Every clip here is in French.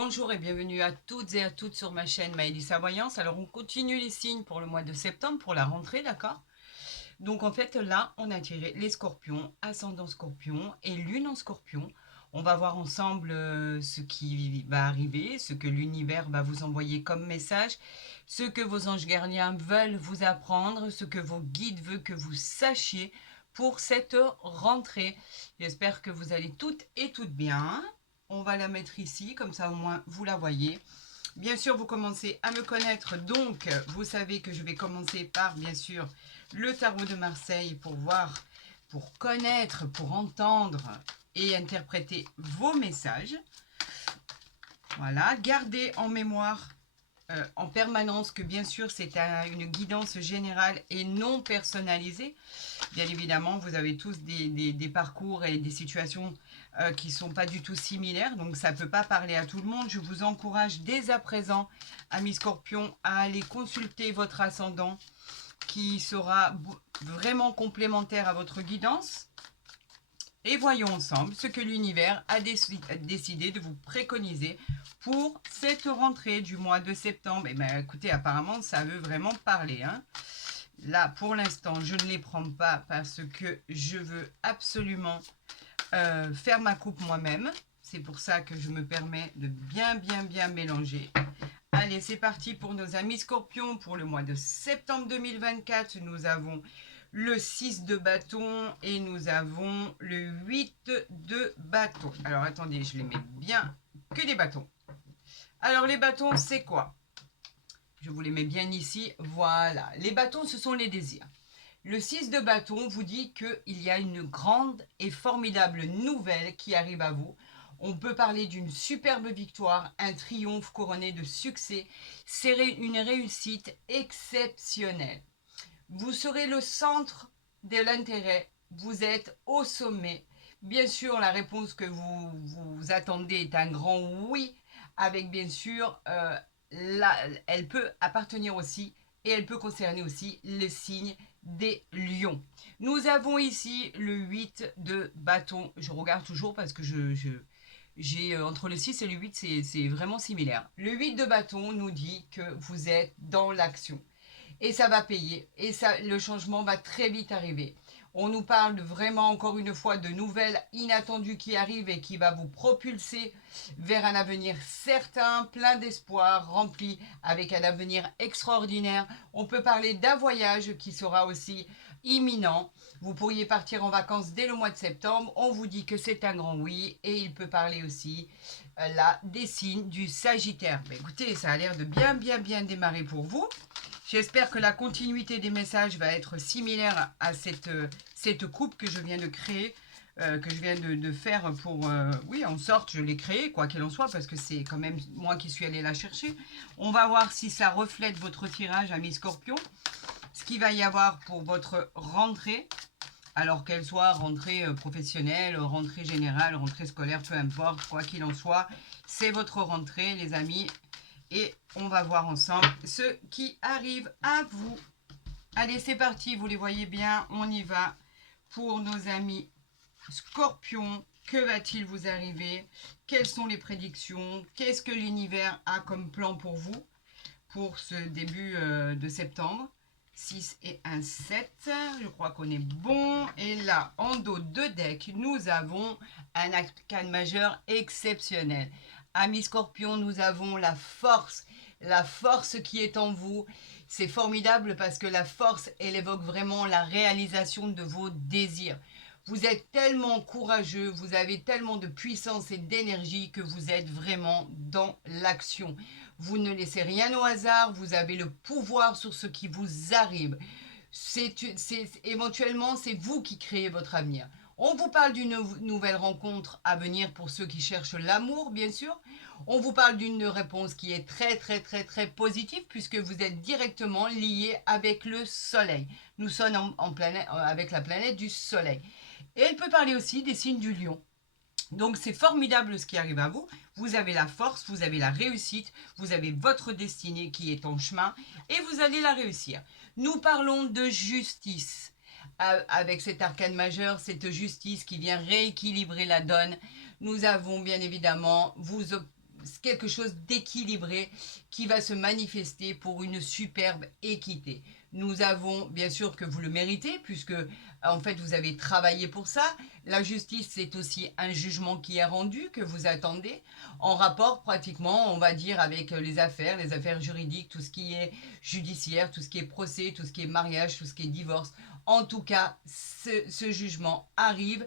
Bonjour et bienvenue à toutes et à toutes sur ma chaîne Maëlissa Voyance. Alors on continue les signes pour le mois de septembre, pour la rentrée, d'accord? Donc en fait là, on a tiré les scorpions, ascendant scorpion et lune en scorpion. On va voir ensemble ce qui va arriver, ce que l'univers va vous envoyer comme message, ce que vos anges gardiens veulent vous apprendre, ce que vos guides veulent que vous sachiez pour cette rentrée. J'espère que vous allez toutes et toutes bien. On va la mettre ici, comme ça au moins vous la voyez. Bien sûr, vous commencez à me connaître, donc vous savez que je vais commencer par, bien sûr, le tarot de Marseille pour voir, pour connaître, pour entendre et interpréter vos messages. Voilà, gardez en mémoire en permanence que bien sûr c'est une guidance générale et non personnalisée. Bien évidemment, vous avez tous des parcours et des situations qui ne sont pas du tout similaires, donc ça ne peut pas parler à tout le monde. Je vous encourage dès à présent, amis Scorpions, à aller consulter votre ascendant qui sera vraiment complémentaire à votre guidance. Et voyons ensemble ce que l'univers a décidé de vous préconiser pour cette rentrée du mois de septembre. Et bien écoutez, apparemment ça veut vraiment parler, hein. Là, pour l'instant, je ne les prends pas parce que je veux absolument faire ma coupe moi-même. C'est pour ça que je me permets de bien mélanger. Allez, c'est parti pour nos amis Scorpions. Pour le mois de septembre 2024, nous avons le 6 de bâton et nous avons le 8 de bâton. Alors, attendez, je les mets bien que des bâtons. Alors, les bâtons, c'est quoi? Je vous les mets bien ici. Voilà. Les bâtons, ce sont les désirs. Le 6 de bâton vous dit qu'il y a une grande et formidable nouvelle qui arrive à vous. On peut parler d'une superbe victoire, un triomphe couronné de succès. C'est une réussite exceptionnelle. Vous serez le centre de l'intérêt. Vous êtes au sommet. Bien sûr, la réponse que vous attendez est un grand oui, avec bien sûr elle peut appartenir aussi et elle peut concerner aussi le signe des lions. Nous avons ici le 8 de bâton. Je regarde toujours parce que j'ai entre le 6 et le 8, c'est vraiment similaire. Le 8 de bâton nous dit que vous êtes dans l'action. Et ça va payer. Et ça, le changement va très vite arriver. On nous parle vraiment, encore une fois, de nouvelles inattendues qui arrivent et qui va vous propulser vers un avenir certain, plein d'espoir, rempli avec un avenir extraordinaire. On peut parler d'un voyage qui sera aussi imminent. Vous pourriez partir en vacances dès le mois de septembre. On vous dit que c'est un grand oui. Et il peut parler aussi là des signes du Sagittaire. Mais écoutez, ça a l'air de bien démarrer pour vous. J'espère que la continuité des messages va être similaire à cette coupe que je viens de créer, que je viens de faire pour... oui, en sorte, je l'ai créée, quoi qu'il en soit, parce que c'est quand même moi qui suis allée la chercher. On va voir si ça reflète votre tirage, amis Scorpion. Ce qu'il va y avoir pour votre rentrée, alors qu'elle soit rentrée professionnelle, rentrée générale, rentrée scolaire, peu importe, quoi qu'il en soit, c'est votre rentrée, les amis. Et on va voir ensemble ce qui arrive à vous. Allez, c'est parti, vous les voyez bien, on y va. Pour nos amis Scorpions, que va-t-il vous arriver? Quelles sont les prédictions? Qu'est-ce que l'univers a comme plan pour vous pour ce début de septembre? 6 et un 7, je crois qu'on est bon. Et là, en dos de deck, nous avons un arcane majeur exceptionnel. Amis Scorpions, nous avons la force qui est en vous. C'est formidable parce que la force, elle évoque vraiment la réalisation de vos désirs. Vous êtes tellement courageux, vous avez tellement de puissance et d'énergie que vous êtes vraiment dans l'action. Vous ne laissez rien au hasard, vous avez le pouvoir sur ce qui vous arrive. Éventuellement, c'est vous qui créez votre avenir. On vous parle d'une nouvelle rencontre à venir pour ceux qui cherchent l'amour, bien sûr. On vous parle d'une réponse qui est très positive puisque vous êtes directement lié avec le soleil. Nous sommes avec la planète du soleil. Et elle peut parler aussi des signes du lion. Donc c'est formidable ce qui arrive à vous. Vous avez la force, vous avez la réussite, vous avez votre destinée qui est en chemin et vous allez la réussir. Nous parlons de justice. Avec cet arcane majeur, cette justice qui vient rééquilibrer la donne. Nous avons bien évidemment, quelque chose d'équilibré qui va se manifester pour une superbe équité. Nous avons, bien sûr que vous le méritez, puisque en fait vous avez travaillé pour ça. La justice, c'est aussi un jugement qui est rendu, que vous attendez, en rapport pratiquement, on va dire, avec les affaires juridiques, tout ce qui est judiciaire, tout ce qui est procès, tout ce qui est mariage, tout ce qui est divorce. En tout cas, ce jugement arrive.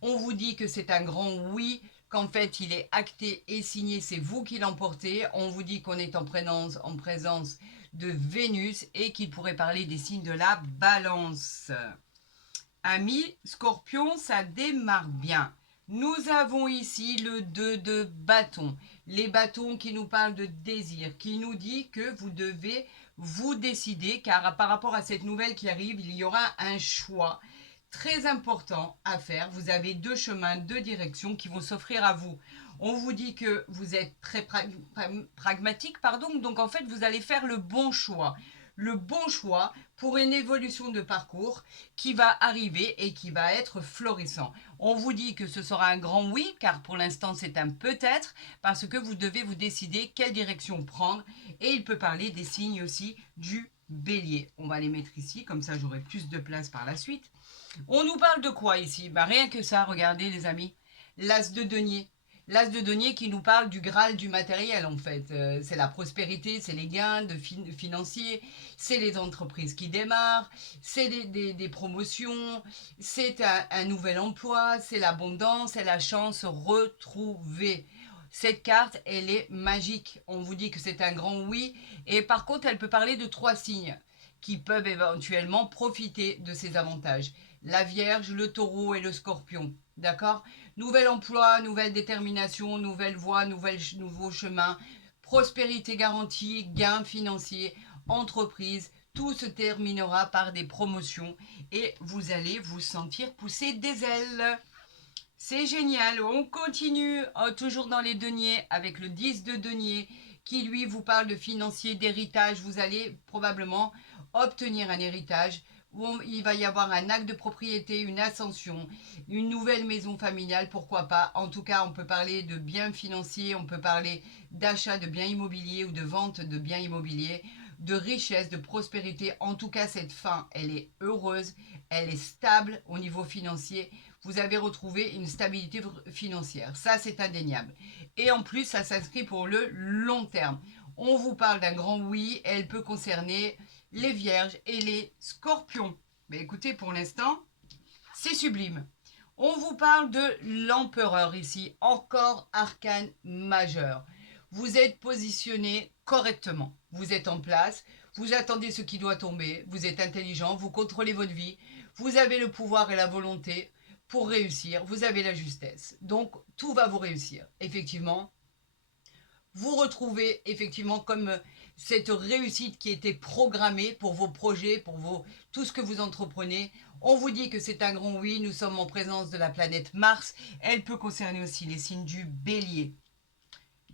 On vous dit que c'est un grand oui, qu'en fait il est acté et signé, c'est vous qui l'emportez. On vous dit qu'on est en présence de Vénus et qu'il pourrait parler des signes de la balance. Amis Scorpion, ça démarre bien. Nous avons ici le 2 de bâton. Les bâtons qui nous parlent de désir, qui nous dit que vous devez vous décider, car par rapport à cette nouvelle qui arrive, il y aura un choix très important à faire. Vous avez deux chemins, deux directions qui vont s'offrir à vous. On vous dit que vous êtes très pragmatique, pardon, donc en fait vous allez faire le bon choix. Le bon choix pour une évolution de parcours qui va arriver et qui va être florissant. On vous dit que ce sera un grand oui, car pour l'instant c'est un peut-être, parce que vous devez vous décider quelle direction prendre. Et il peut parler des signes aussi du bélier. On va les mettre ici, comme ça j'aurai plus de place par la suite. On nous parle de quoi ici? Rien que ça, regardez les amis. L'as de denier. L'as de denier qui nous parle du Graal du matériel en fait. C'est la prospérité, c'est les gains financiers, c'est les entreprises qui démarrent, c'est des promotions, c'est un nouvel emploi, c'est l'abondance, c'est la chance retrouvée. Cette carte, elle est magique. On vous dit que c'est un grand oui. Et par contre, elle peut parler de 3 signes qui peuvent éventuellement profiter de ces avantages. La Vierge, le Taureau et le Scorpion. D'accord? Nouvel emploi, nouvelle détermination, nouvelle voie, nouveau chemin, prospérité garantie, gains financiers, entreprise. Tout se terminera par des promotions et vous allez vous sentir pousser des ailes. C'est génial, on continue toujours dans les deniers avec le 10 de denier qui lui vous parle de financier, d'héritage. Vous allez probablement obtenir un héritage où il va y avoir un acte de propriété, une ascension, une nouvelle maison familiale, pourquoi pas. En tout cas, on peut parler de biens financiers, on peut parler d'achat de biens immobiliers ou de vente de biens immobiliers, de richesse, de prospérité. En tout cas, cette fin, elle est heureuse, elle est stable au niveau financier. Vous avez retrouvé une stabilité financière. Ça, c'est indéniable. Et en plus, ça s'inscrit pour le long terme. On vous parle d'un grand oui, elle peut concerner les vierges et les scorpions. Mais écoutez, pour l'instant, c'est sublime. On vous parle de l'empereur ici, encore arcane majeur. Vous êtes positionné correctement. Vous êtes en place, vous attendez ce qui doit tomber, vous êtes intelligent, vous contrôlez votre vie, vous avez le pouvoir et la volonté pour réussir, vous avez la justesse. Donc, tout va vous réussir. Effectivement, vous retrouvez effectivement comme cette réussite qui était programmée pour vos projets, pour tout ce que vous entreprenez. On vous dit que c'est un grand oui, nous sommes en présence de la planète Mars. Elle peut concerner aussi les signes du bélier.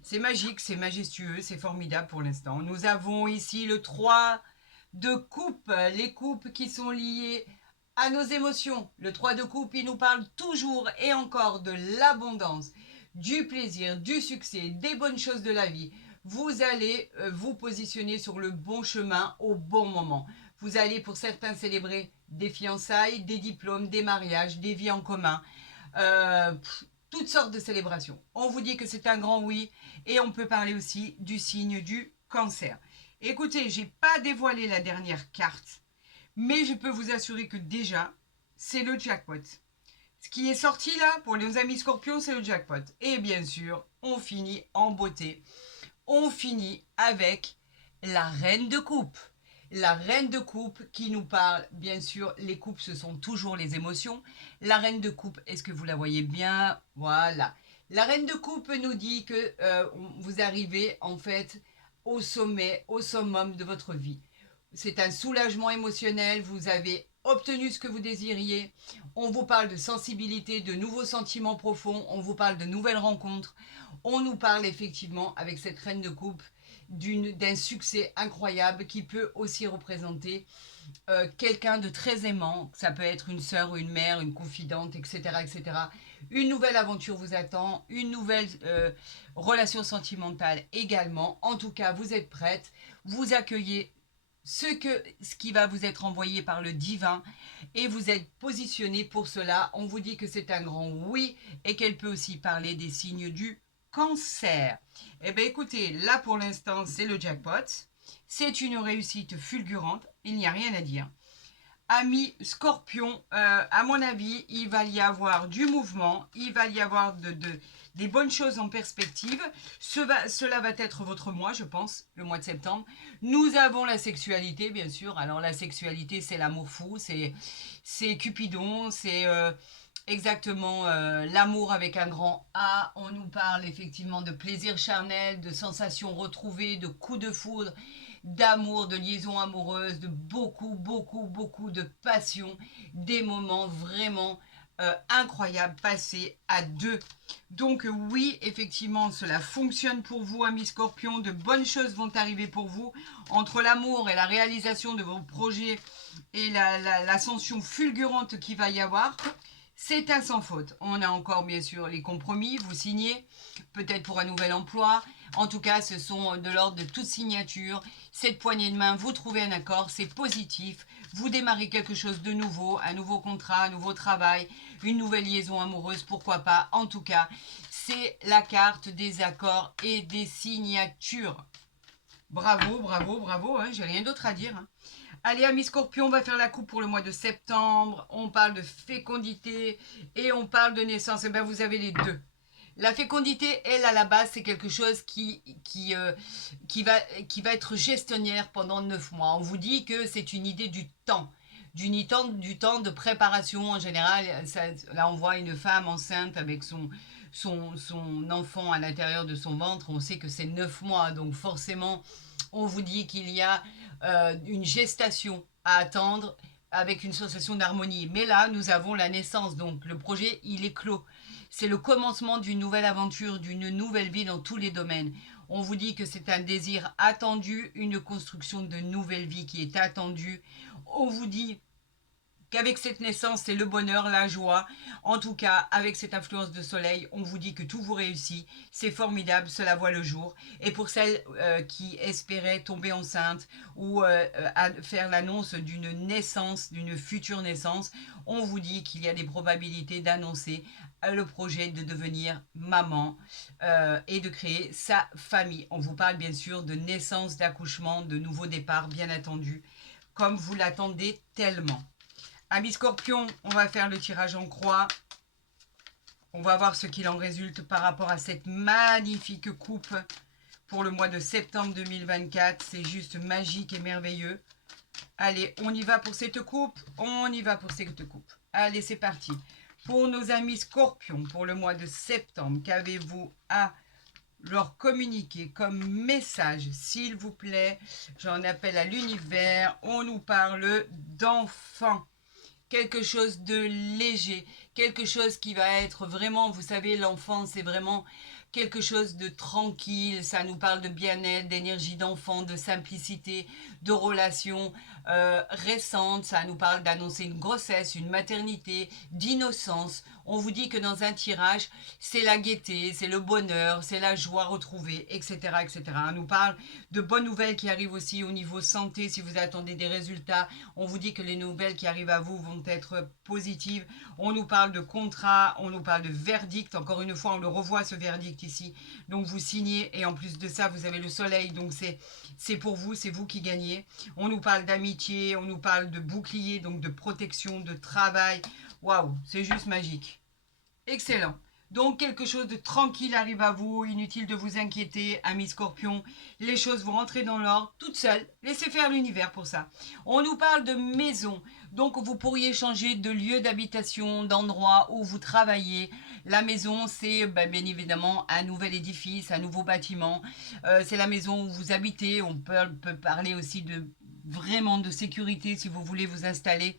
C'est magique, c'est majestueux, c'est formidable pour l'instant. Nous avons ici le 3 de coupe, les coupes qui sont liées à nos émotions. Le 3 de coupe, il nous parle toujours et encore de l'abondance, du plaisir, du succès, des bonnes choses de la vie. Vous allez vous positionner sur le bon chemin au bon moment. Vous allez pour certains célébrer des fiançailles, des diplômes, des mariages, des vies en commun. Toutes sortes de célébrations. On vous dit que c'est un grand oui et on peut parler aussi du signe du cancer. Écoutez, j'ai pas dévoilé la dernière carte, mais je peux vous assurer que déjà, c'est le jackpot. Ce qui est sorti là, pour les amis scorpions, c'est le jackpot. Et bien sûr, on finit en beauté. On finit avec la reine de coupe. La reine de coupe qui nous parle, bien sûr, les coupes, ce sont toujours les émotions. La reine de coupe, est-ce que vous la voyez bien? Voilà. La reine de coupe nous dit que vous arrivez en fait au sommet, au summum de votre vie. C'est un soulagement émotionnel, vous avez obtenu ce que vous désiriez. On vous parle de sensibilité, de nouveaux sentiments profonds, on vous parle de nouvelles rencontres. On nous parle effectivement, avec cette reine de coupe, d'un succès incroyable qui peut aussi représenter quelqu'un de très aimant. Ça peut être une sœur ou une mère, une confidente, etc., etc. Une nouvelle aventure vous attend, une nouvelle relation sentimentale également. En tout cas, vous êtes prête, vous accueillez ce qui va vous être envoyé par le divin et vous êtes positionné pour cela. On vous dit que c'est un grand oui et qu'elle peut aussi parler des signes du cancer. Eh bien écoutez, là pour l'instant c'est le jackpot. C'est une réussite fulgurante, il n'y a rien à dire. Ami Scorpion, à mon avis, il va y avoir du mouvement, il va y avoir des bonnes choses en perspective. Cela va être votre mois, je pense, le mois de septembre. Nous avons la sexualité, bien sûr. Alors la sexualité, c'est l'amour fou, c'est Cupidon, c'est exactement l'amour avec un grand A. On nous parle effectivement de plaisir charnel, de sensations retrouvées, de coups de foudre, d'amour, de liaison amoureuse, de beaucoup, beaucoup, beaucoup de passion, des moments vraiment incroyables passés à deux. Donc oui, effectivement, cela fonctionne pour vous, amis Scorpions. De bonnes choses vont arriver pour vous. Entre l'amour et la réalisation de vos projets et l'ascension fulgurante qu'il va y avoir, c'est un sans faute. On a encore bien sûr les compromis, vous signez, peut-être pour un nouvel emploi. En tout cas, ce sont de l'ordre de toute signature. Cette poignée de main, vous trouvez un accord, c'est positif. Vous démarrez quelque chose de nouveau, un nouveau contrat, un nouveau travail, une nouvelle liaison amoureuse, pourquoi pas. En tout cas, c'est la carte des accords et des signatures. Bravo, bravo, bravo, hein, j'ai rien d'autre à dire. Hein. Allez, amis Scorpion, on va faire la coupe pour le mois de septembre. On parle de fécondité et on parle de naissance. Et bien, vous avez les deux. La fécondité, elle, à la base, c'est quelque chose qui va être gestionnaire pendant 9 mois. On vous dit que c'est une idée du temps. Du temps de préparation en général. Là, on voit une femme enceinte avec son enfant à l'intérieur de son ventre. On sait que c'est 9 mois. Donc forcément, on vous dit qu'il y a une gestation à attendre avec une sensation d'harmonie. Mais là, nous avons la naissance. Donc le projet, il est clos. C'est le commencement d'une nouvelle aventure, d'une nouvelle vie dans tous les domaines. On vous dit que c'est un désir attendu, une construction de nouvelle vie qui est attendue. On vous dit qu'avec cette naissance, c'est le bonheur, la joie. En tout cas, avec cette influence de soleil, on vous dit que tout vous réussit. C'est formidable, cela voit le jour. Et pour celles qui espéraient tomber enceinte ou faire l'annonce d'une naissance, d'une future naissance, on vous dit qu'il y a des probabilités d'annoncer le projet de devenir maman et de créer sa famille. On vous parle bien sûr de naissance, d'accouchement, de nouveau départ, bien entendu, comme vous l'attendez tellement. Amis Scorpion, on va faire le tirage en croix. On va voir ce qu'il en résulte par rapport à cette magnifique coupe pour le mois de septembre 2024. C'est juste magique et merveilleux. Allez, on y va pour cette coupe. On y va pour cette coupe. Allez, c'est parti. Pour nos amis Scorpions, pour le mois de septembre, qu'avez-vous à leur communiquer comme message, s'il vous plaît? J'en appelle à l'univers. On nous parle d'enfants. Quelque chose de léger, quelque chose qui va être vraiment, vous savez, l'enfant, c'est vraiment quelque chose de tranquille, ça nous parle de bien-être, d'énergie d'enfant, de simplicité, de relations récentes, ça nous parle d'annoncer une grossesse, une maternité, d'innocence. On vous dit que dans un tirage, c'est la gaieté, c'est le bonheur, c'est la joie retrouvée, etc., etc. On nous parle de bonnes nouvelles qui arrivent aussi au niveau santé, si vous attendez des résultats. On vous dit que les nouvelles qui arrivent à vous vont être positives. On nous parle de contrat, on nous parle de verdict. Encore une fois, on le revoit ce verdict ici. Donc vous signez et en plus de ça, vous avez le soleil. Donc c'est pour vous, c'est vous qui gagnez. On nous parle d'amitié, on nous parle de bouclier, donc de protection, de travail. Waouh, c'est juste magique. Excellent. Donc quelque chose de tranquille arrive à vous, inutile de vous inquiéter, amis Scorpions. Les choses vont rentrer dans l'ordre toutes seules. Laissez faire l'univers pour ça. On nous parle de maison. Donc vous pourriez changer de lieu d'habitation, d'endroit où vous travaillez. La maison, c'est bien évidemment un nouvel édifice, un nouveau bâtiment. C'est la maison où vous habitez. On peut parler aussi de vraiment de sécurité si vous voulez vous installer.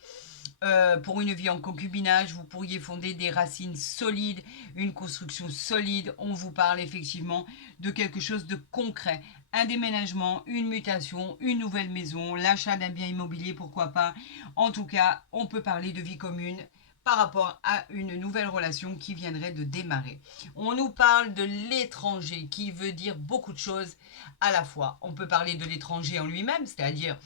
Pour une vie en concubinage, vous pourriez fonder des racines solides, une construction solide. On vous parle effectivement de quelque chose de concret. Un déménagement, une mutation, une nouvelle maison, l'achat d'un bien immobilier, pourquoi pas. En tout cas, on peut parler de vie commune par rapport à une nouvelle relation qui viendrait de démarrer. On nous parle de l'étranger qui veut dire beaucoup de choses à la fois. On peut parler de l'étranger en lui-même, c'est-à-dire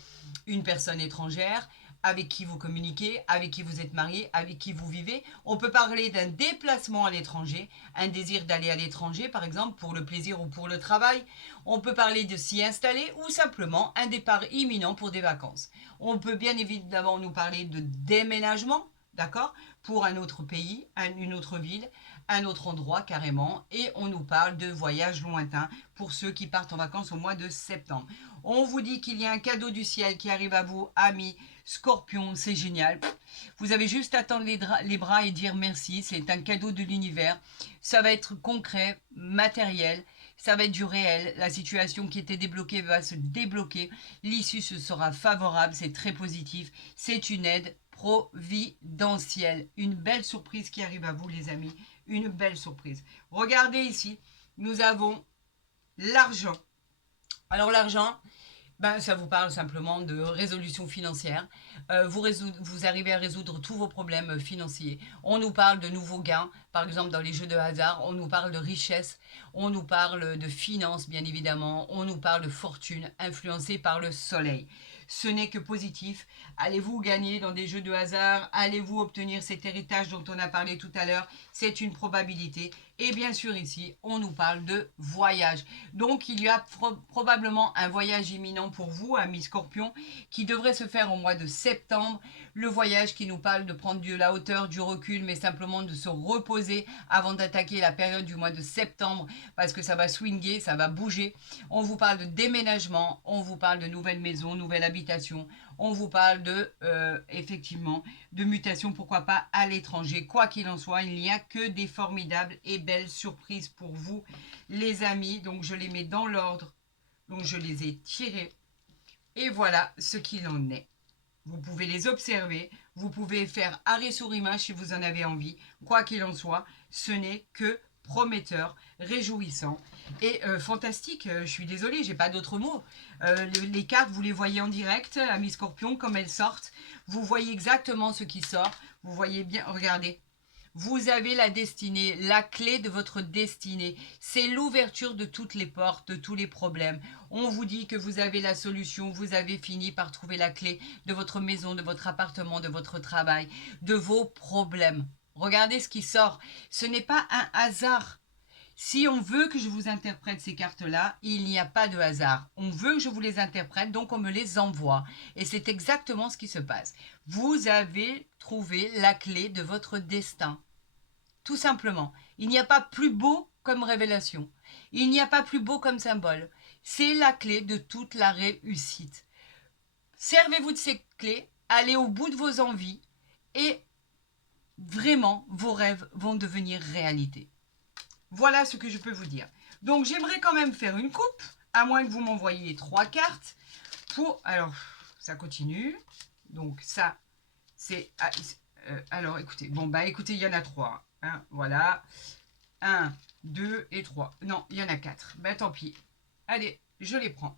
une personne étrangère avec qui vous communiquez, avec qui vous êtes marié, avec qui vous vivez. On peut parler d'un déplacement à l'étranger, un désir d'aller à l'étranger, par exemple, pour le plaisir ou pour le travail. On peut parler de s'y installer ou simplement un départ imminent pour des vacances. On peut bien évidemment nous parler de déménagement, d'accord, pour un autre pays, une autre ville, un autre endroit carrément. Et on nous parle de voyages lointains pour ceux qui partent en vacances au mois de septembre. On vous dit qu'il y a un cadeau du ciel qui arrive à vous, amis Scorpion, c'est génial. Vous avez juste à tendre les bras et dire merci. C'est un cadeau de l'univers. Ça va être concret, matériel. Ça va être du réel. La situation qui était débloquée va se débloquer. L'issue ce sera favorable. C'est très positif. C'est une aide providentielle. Une belle surprise qui arrive à vous, les amis. Une belle surprise. Regardez ici. Nous avons l'argent. Alors l'argent, ben, ça vous parle simplement de résolution financière. Vous arrivez à résoudre tous vos problèmes financiers. On nous parle de nouveaux gains, par exemple dans les jeux de hasard. On nous parle de richesse. On nous parle de finances, bien évidemment. On nous parle de fortune influencée par le soleil. Ce n'est que positif. Allez-vous gagner dans des jeux de hasard? Allez-vous obtenir cet héritage dont on a parlé tout à l'heure? C'est une probabilité. Et bien sûr ici, on nous parle de voyage. Donc il y a probablement un voyage imminent pour vous, amis Scorpion, qui devrait se faire au mois de septembre. Le voyage qui nous parle de prendre de la hauteur, du recul, mais simplement de se reposer avant d'attaquer la période du mois de septembre, parce que ça va swinger, ça va bouger. On vous parle de déménagement, on vous parle de nouvelles maisons, nouvelles habitations. On vous parle de, effectivement, de mutation, pourquoi pas à l'étranger. Quoi qu'il en soit, il n'y a que des formidables et belles surprises pour vous, les amis. Donc, je les mets dans l'ordre. Donc, je les ai tirés. Et voilà ce qu'il en est. Vous pouvez les observer. Vous pouvez faire arrêt sur image si vous en avez envie. Quoi qu'il en soit, ce n'est que prometteur, réjouissant et fantastique. Je suis désolée, j'ai pas d'autres mots. Les cartes, vous les voyez en direct, amis Scorpion, comme elles sortent. Vous voyez exactement ce qui sort. Vous voyez bien, regardez. Vous avez la destinée, la clé de votre destinée. C'est l'ouverture de toutes les portes, de tous les problèmes. On vous dit que vous avez la solution, vous avez fini par trouver la clé de votre maison, de votre appartement, de votre travail, de vos problèmes. Regardez ce qui sort. Ce n'est pas un hasard. Si on veut que je vous interprète ces cartes-là, il n'y a pas de hasard. On veut que je vous les interprète, donc on me les envoie. Et c'est exactement ce qui se passe. Vous avez trouvé la clé de votre destin. Tout simplement. Il n'y a pas plus beau comme révélation. Il n'y a pas plus beau comme symbole. C'est la clé de toute la réussite. Servez-vous de ces clés, allez au bout de vos envies et vraiment, vos rêves vont devenir réalité. Voilà ce que je peux vous dire. Donc, j'aimerais quand même faire une coupe, à moins que vous m'envoyiez 3 cartes. Alors, ça continue. Donc, ça, c'est... alors, écoutez. Bon, bah, écoutez, il y en a 3. Hein, voilà. 1, 2 et 3. Non, il y en a 4. Ben, tant pis. Allez, je les prends.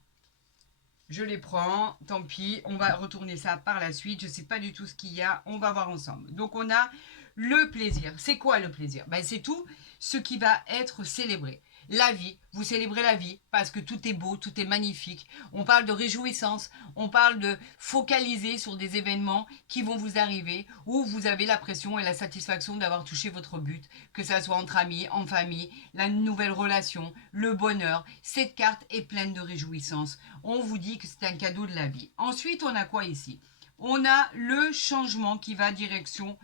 Je les prends, tant pis, on va retourner ça par la suite, je ne sais pas du tout ce qu'il y a, on va voir ensemble. Donc on a le plaisir. C'est quoi le plaisir? Ben, c'est tout ce qui va être célébré. La vie, vous célébrez la vie parce que tout est beau, tout est magnifique. On parle de réjouissance, on parle de focaliser sur des événements qui vont vous arriver où vous avez la pression et la satisfaction d'avoir touché votre but, que ça soit entre amis, en famille, la nouvelle relation, le bonheur. Cette carte est pleine de réjouissance. On vous dit que c'est un cadeau de la vie. Ensuite, on a quoi ici? On a le changement qui va direction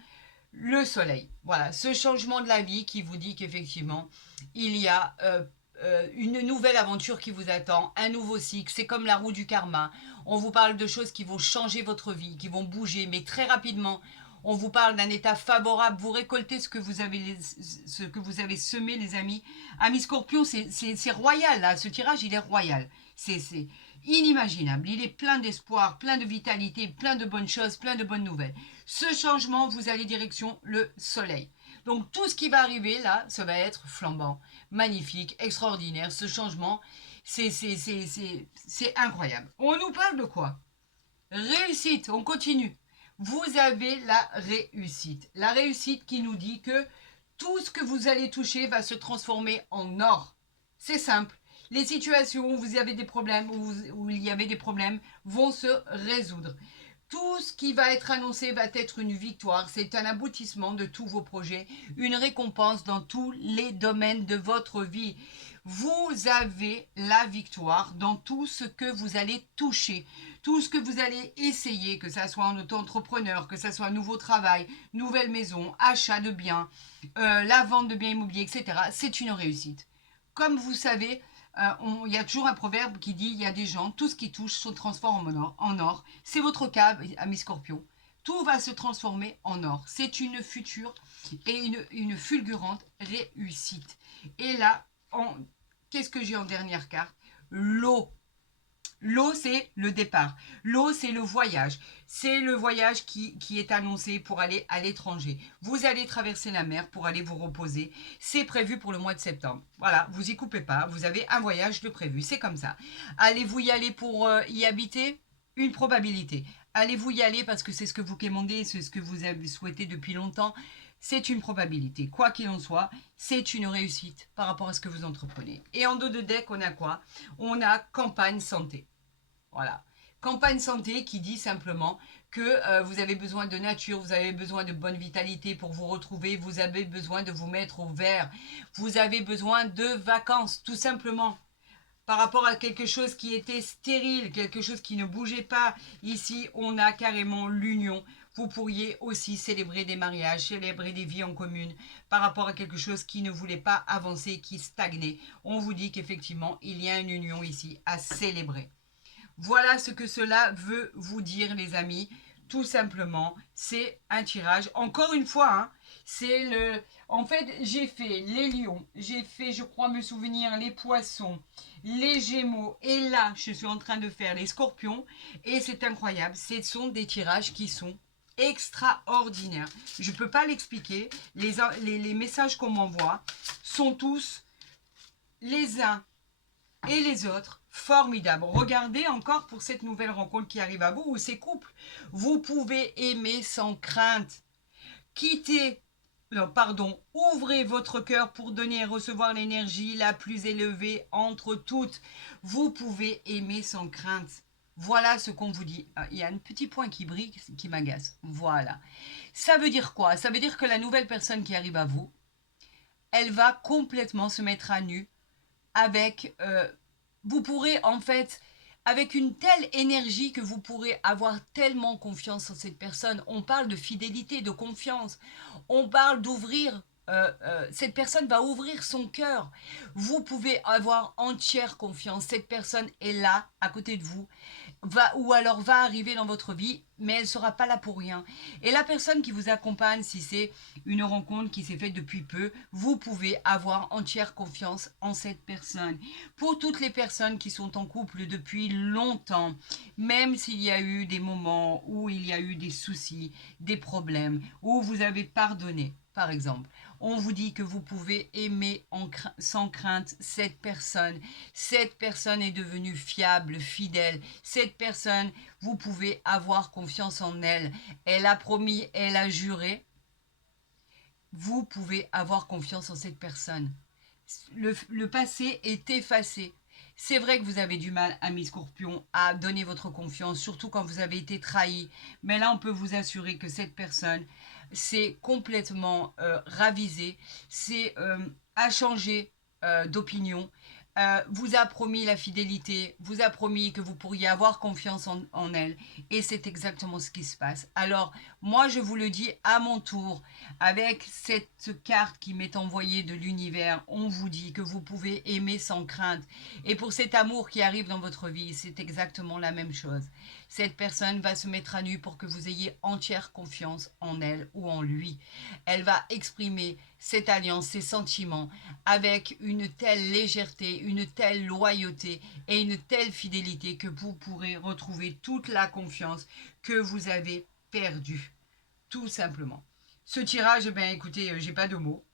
le soleil. Voilà, ce changement de la vie qui vous dit qu'effectivement, il y a une nouvelle aventure qui vous attend, un nouveau cycle. C'est comme la roue du karma. On vous parle de choses qui vont changer votre vie, qui vont bouger, mais très rapidement. On vous parle d'un état favorable. Vous récoltez ce que vous avez semé, les amis. Amis Scorpion, c'est royal, là. Ce tirage, il est royal. C'est inimaginable. Il est plein d'espoir, plein de vitalité, plein de bonnes choses, plein de bonnes nouvelles. Ce changement, vous allez direction le soleil. Donc tout ce qui va arriver là, ça va être flambant, magnifique, extraordinaire. Ce changement, c'est incroyable. On nous parle de quoi? Réussite, on continue. vous avez la réussite. La réussite qui nous dit que tout ce que vous allez toucher va se transformer en or. C'est simple. Les situations où vous avez des problèmes, où il y avait des problèmes, vont se résoudre. Tout ce qui va être annoncé va être une victoire. C'est un aboutissement de tous vos projets, une récompense dans tous les domaines de votre vie. Vous avez la victoire dans tout ce que vous allez toucher, tout ce que vous allez essayer, que ça soit en auto-entrepreneur, que ça soit un nouveau travail, nouvelle maison, achat de biens, la vente de biens immobiliers, etc. C'est une réussite. Comme vous savez, il y a toujours un proverbe qui dit il y a des gens, tout ce qui touche se transforme en or. C'est votre cas, amis Scorpion. Tout va se transformer en or. C'est une future et une fulgurante réussite. Et là, qu'est-ce que j'ai en dernière carte? L'eau. L'eau, c'est le départ. L'eau, c'est le voyage. C'est le voyage qui est annoncé pour aller à l'étranger. Vous allez traverser la mer pour aller vous reposer. C'est prévu pour le mois de septembre. Voilà, vous y coupez pas. Vous avez un voyage de prévu. C'est comme ça. Allez-vous y aller pour y habiter? Une probabilité. Allez-vous y aller parce que c'est ce que vous commandez, c'est ce que vous avez souhaité depuis longtemps? C'est une probabilité. Quoi qu'il en soit, c'est une réussite par rapport à ce que vous entreprenez. Et en dos de deck, on a quoi? On a campagne santé. Voilà. Campagne santé qui dit simplement que vous avez besoin de nature, vous avez besoin de bonne vitalité pour vous retrouver, vous avez besoin de vous mettre au vert, vous avez besoin de vacances, tout simplement. Par rapport à quelque chose qui était stérile, quelque chose qui ne bougeait pas, ici on a carrément l'union. Vous pourriez aussi célébrer des mariages, célébrer des vies en commune par rapport à quelque chose qui ne voulait pas avancer, qui stagnait. On vous dit qu'effectivement il y a une union ici à célébrer. Voilà ce que cela veut vous dire, les amis. Tout simplement, c'est un tirage. Encore une fois, hein, c'est le... En fait, j'ai fait les lions, j'ai fait, je crois me souvenir, les poissons, les gémeaux. Et là, je suis en train de faire les scorpions. Et c'est incroyable. Ce sont des tirages qui sont extraordinaires. Je ne peux pas l'expliquer. Les messages qu'on m'envoie sont tous les uns et les autres formidables. Regardez encore pour cette nouvelle rencontre qui arrive à vous ou ces couples. Vous pouvez aimer sans crainte. Quittez, non, pardon, ouvrez votre cœur pour donner et recevoir l'énergie la plus élevée entre toutes. Vous pouvez aimer sans crainte. Voilà ce qu'on vous dit. Ah, il y a un petit point qui brille qui m'agace. Voilà. Ça veut dire quoi? Ça veut dire que la nouvelle personne qui arrive à vous, elle va complètement se mettre à nu avec, vous pourrez en fait, avec une telle énergie que vous pourrez avoir tellement confiance en cette personne. On parle de fidélité, de confiance. On parle d'ouvrir. Cette personne va ouvrir son cœur. Vous pouvez avoir entière confiance. Cette personne est là, à côté de vous, ou alors va arriver dans votre vie, mais elle ne sera pas là pour rien. Et la personne qui vous accompagne, si c'est une rencontre qui s'est faite depuis peu, vous pouvez avoir entière confiance en cette personne. Pour toutes les personnes qui sont en couple depuis longtemps, même s'il y a eu des moments où il y a eu des soucis, des problèmes, où vous avez pardonné, par exemple, on vous dit que vous pouvez aimer sans crainte cette personne. Cette personne est devenue fiable, fidèle. Cette personne, vous pouvez avoir confiance en elle. Elle a promis, elle a juré. Vous pouvez avoir confiance en cette personne. Le passé est effacé. C'est vrai que vous avez du mal, amis Scorpion, à donner votre confiance, surtout quand vous avez été trahi. Mais là, on peut vous assurer que cette personne s'est complètement ravisée, a changé d'opinion, vous a promis la fidélité, vous a promis que vous pourriez avoir confiance en elle. Et c'est exactement ce qui se passe. Alors, moi, je vous le dis à mon tour, avec cette carte qui m'est envoyée de l'univers, on vous dit que vous pouvez aimer sans crainte. Et pour cet amour qui arrive dans votre vie, c'est exactement la même chose. Cette personne va se mettre à nu pour que vous ayez entière confiance en elle ou en lui. Elle va exprimer cette alliance, ces sentiments, avec une telle légèreté, une telle loyauté et une telle fidélité que vous pourrez retrouver toute la confiance que vous avez perdue. Tout simplement. Ce tirage, ben écoutez, j'ai pas de mots.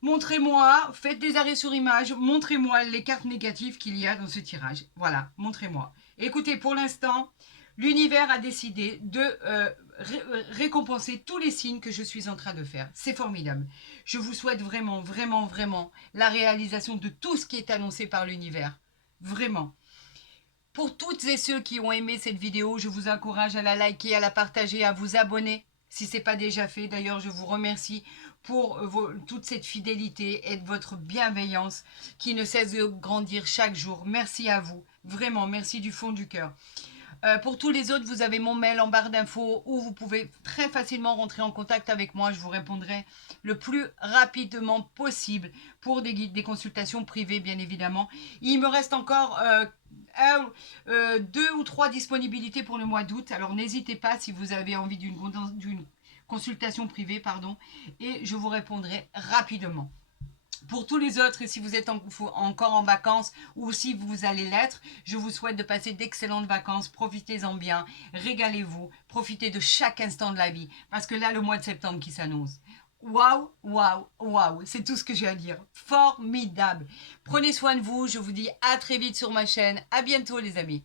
Montrez-moi, faites des arrêts sur image, montrez-moi les cartes négatives qu'il y a dans ce tirage. Voilà, montrez-moi. Écoutez, pour l'instant, L'univers a décidé de récompenser tous les signes que je suis en train de faire. C'est formidable. Je vous souhaite vraiment, vraiment, vraiment la réalisation de tout ce qui est annoncé par l'univers. Vraiment. Pour toutes et ceux qui ont aimé cette vidéo, je vous encourage à la liker, à la partager, à vous abonner si ce n'est pas déjà fait. D'ailleurs, je vous remercie pour toute cette fidélité et de votre bienveillance qui ne cesse de grandir chaque jour. Merci à vous. Vraiment, merci du fond du cœur. Pour tous les autres, vous avez mon mail en barre d'infos où vous pouvez très facilement rentrer en contact avec moi. Je vous répondrai le plus rapidement possible pour des consultations privées, bien évidemment. Il me reste encore 2 ou 3 disponibilités pour le mois d'août. Alors n'hésitez pas si vous avez envie d'une consultation privée, pardon, et je vous répondrai rapidement. Pour tous les autres, et si vous êtes encore en vacances ou si vous allez l'être, je vous souhaite de passer d'excellentes vacances. Profitez-en bien, régalez-vous, profitez de chaque instant de la vie. Parce que là, le mois de septembre qui s'annonce. Waouh, waouh, waouh, c'est tout ce que j'ai à dire. Formidable. Prenez soin de vous, je vous dis à très vite sur ma chaîne. À bientôt les amis.